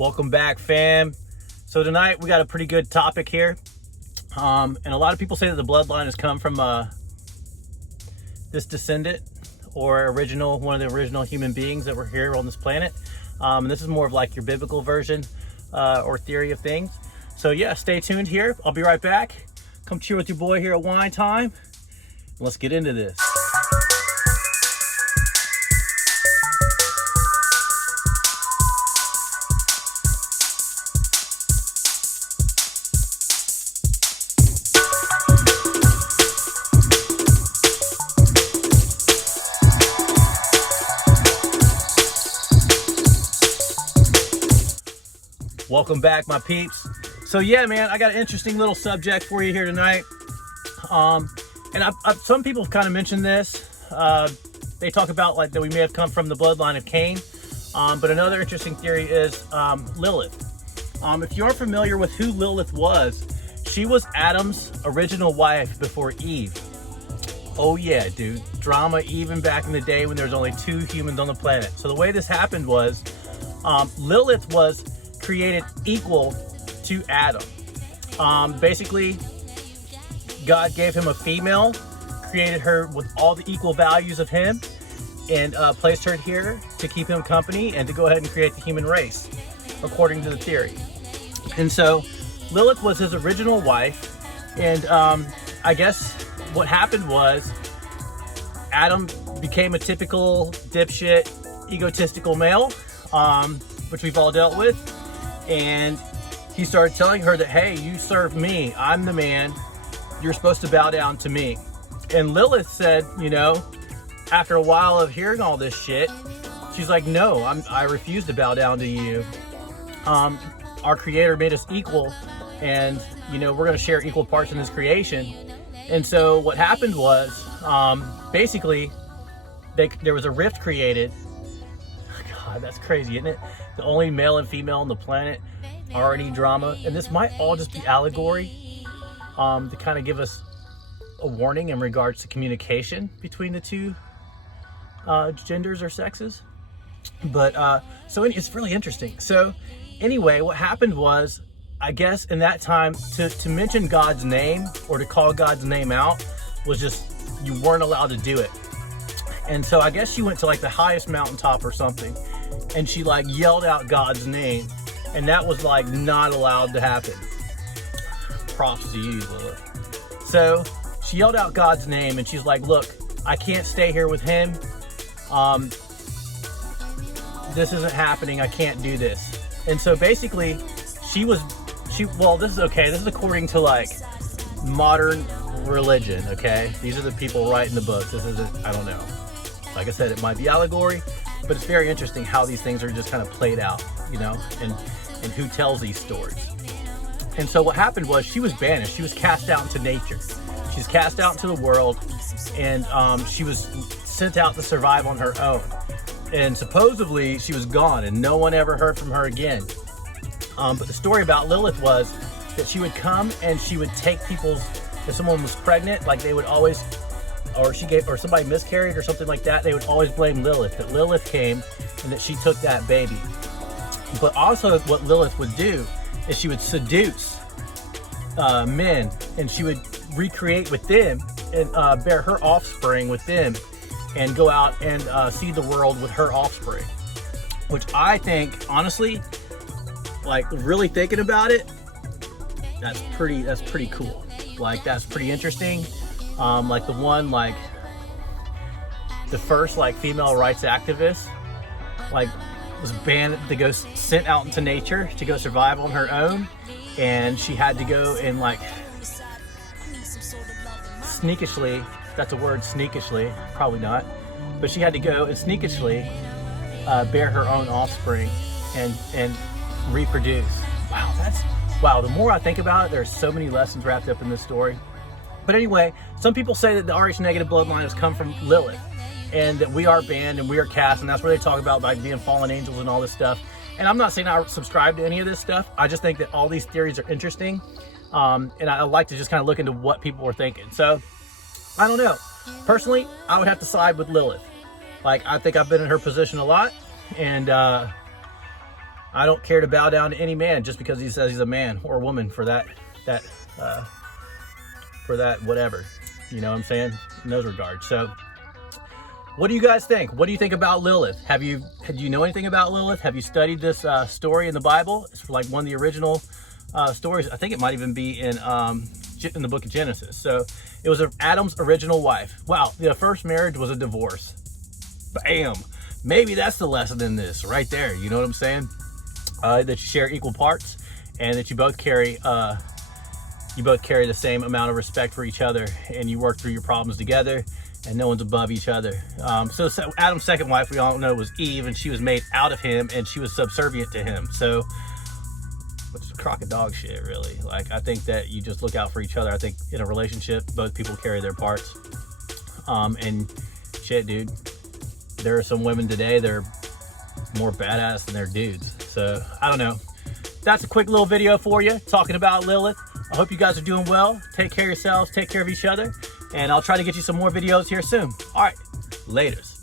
Welcome back, fam. So tonight we got a pretty good topic here. And a lot of people say that the bloodline has come from this descendant or one of the original human beings that were here on this planet. And this is more of like your biblical version or theory of things. So yeah, stay tuned here. I'll be right back. Come cheer with your boy here at Wine Time. Let's get into this. Welcome back, my peeps. So yeah, man, I got an interesting little subject for you here tonight. Some people kind of mentioned this. They talk about like that we may have come from the bloodline of Cain. But another interesting theory is Lilith. If you're familiar with who Lilith was, she was Adam's original wife before Eve. Oh yeah, dude. Drama even back in the day when there was only 2 humans on the planet. So the way this happened was Lilith was created equal to Adam. Basically, God gave him a female, created her with all the equal values of him, and placed her here to keep him company and to go ahead and create the human race, according to the theory. And so Lilith was his original wife, and I guess what happened was Adam became a typical dipshit, egotistical male, which we've all dealt with. And he started telling her that, hey, you serve me. I'm the man. You're supposed to bow down to me. And Lilith said, you know, after a while of hearing all this shit, she's like, no, I refuse to bow down to you. Our creator made us equal, and, you know, we're going to share equal parts in this creation. And so what happened was, basically, there was a rift created. God, that's crazy, isn't it? The only male and female on the planet, already drama. And this might all just be allegory to kind of give us a warning in regards to communication between the 2 genders or sexes. But so it's really interesting. So anyway, what happened was, I guess in that time, to mention God's name or to call God's name out was just, you weren't allowed to do it. And so I guess she went to like the highest mountaintop or something, and she like yelled out God's name, and that was like not allowed to happen. Props to you, Lilith. So she yelled out God's name, and she's like, look, I can't stay here with him. This isn't happening. I can't do this. And so basically well, this is okay. This is according to like modern religion. Okay. These are the people writing the books. This isn't, I don't know. Like I said, it might be allegory, but it's very interesting how these things are just kind of played out, you know, and who tells these stories. And so what happened was she was banished. She was cast out into nature. She's cast out into the world, and she was sent out to survive on her own. And supposedly she was gone, and no one ever heard from her again. But the story about Lilith was that she would come and she would take if someone was pregnant, like they would always, or somebody miscarried or something like that, they would always blame Lilith, that Lilith came and that she took that baby. But also what Lilith would do is she would seduce men, and she would recreate with them and bear her offspring with them and go out and see the world with her offspring. Which I think, honestly, like really thinking about it, that's pretty cool. Like that's pretty interesting. Like the first like female rights activist, like was banned to go, sent out into nature to go survive on her own, and she had to go and like sneakishly, if that's a word, sneakishly, probably not, but she had to go and sneakishly bear her own offspring and reproduce. Wow, the more I think about it, there's so many lessons wrapped up in this story. But anyway, some people say that the RH negative bloodline has come from Lilith, and that we are banned and we are cast, and that's where they talk about like being fallen angels and all this stuff. And I'm not saying I subscribe to any of this stuff. I just think that all these theories are interesting, and I like to just kind of look into what people were thinking. So I don't know. Personally, I would have to side with Lilith. Like, I think I've been in her position a lot, and I don't care to bow down to any man just because he says he's a man or a woman for that whatever. You know what I'm saying? In those regards. So what do you guys think? What do you think about Lilith? Do you know anything about Lilith? Have you studied this story in the Bible? It's like one of the original stories. I think it might even be in the book of Genesis. So it was Adam's original wife. Wow, the first marriage was a divorce. Bam. Maybe that's the lesson in this right there. You know what I'm saying? That you share equal parts, and that you both carry the same amount of respect for each other, and you work through your problems together, and no one's above each other. So Adam's second wife, we all know, was Eve, and she was made out of him, and she was subservient to him. So, which is a crock of dog shit, really. Like, I think that you just look out for each other. I think in a relationship, both people carry their parts. And shit, dude, there are some women today that are more badass than their dudes. So, I don't know. That's a quick little video for you, talking about Lilith. I hope you guys are doing well. Take care of yourselves, take care of each other, and I'll try to get you some more videos here soon. All right, laters.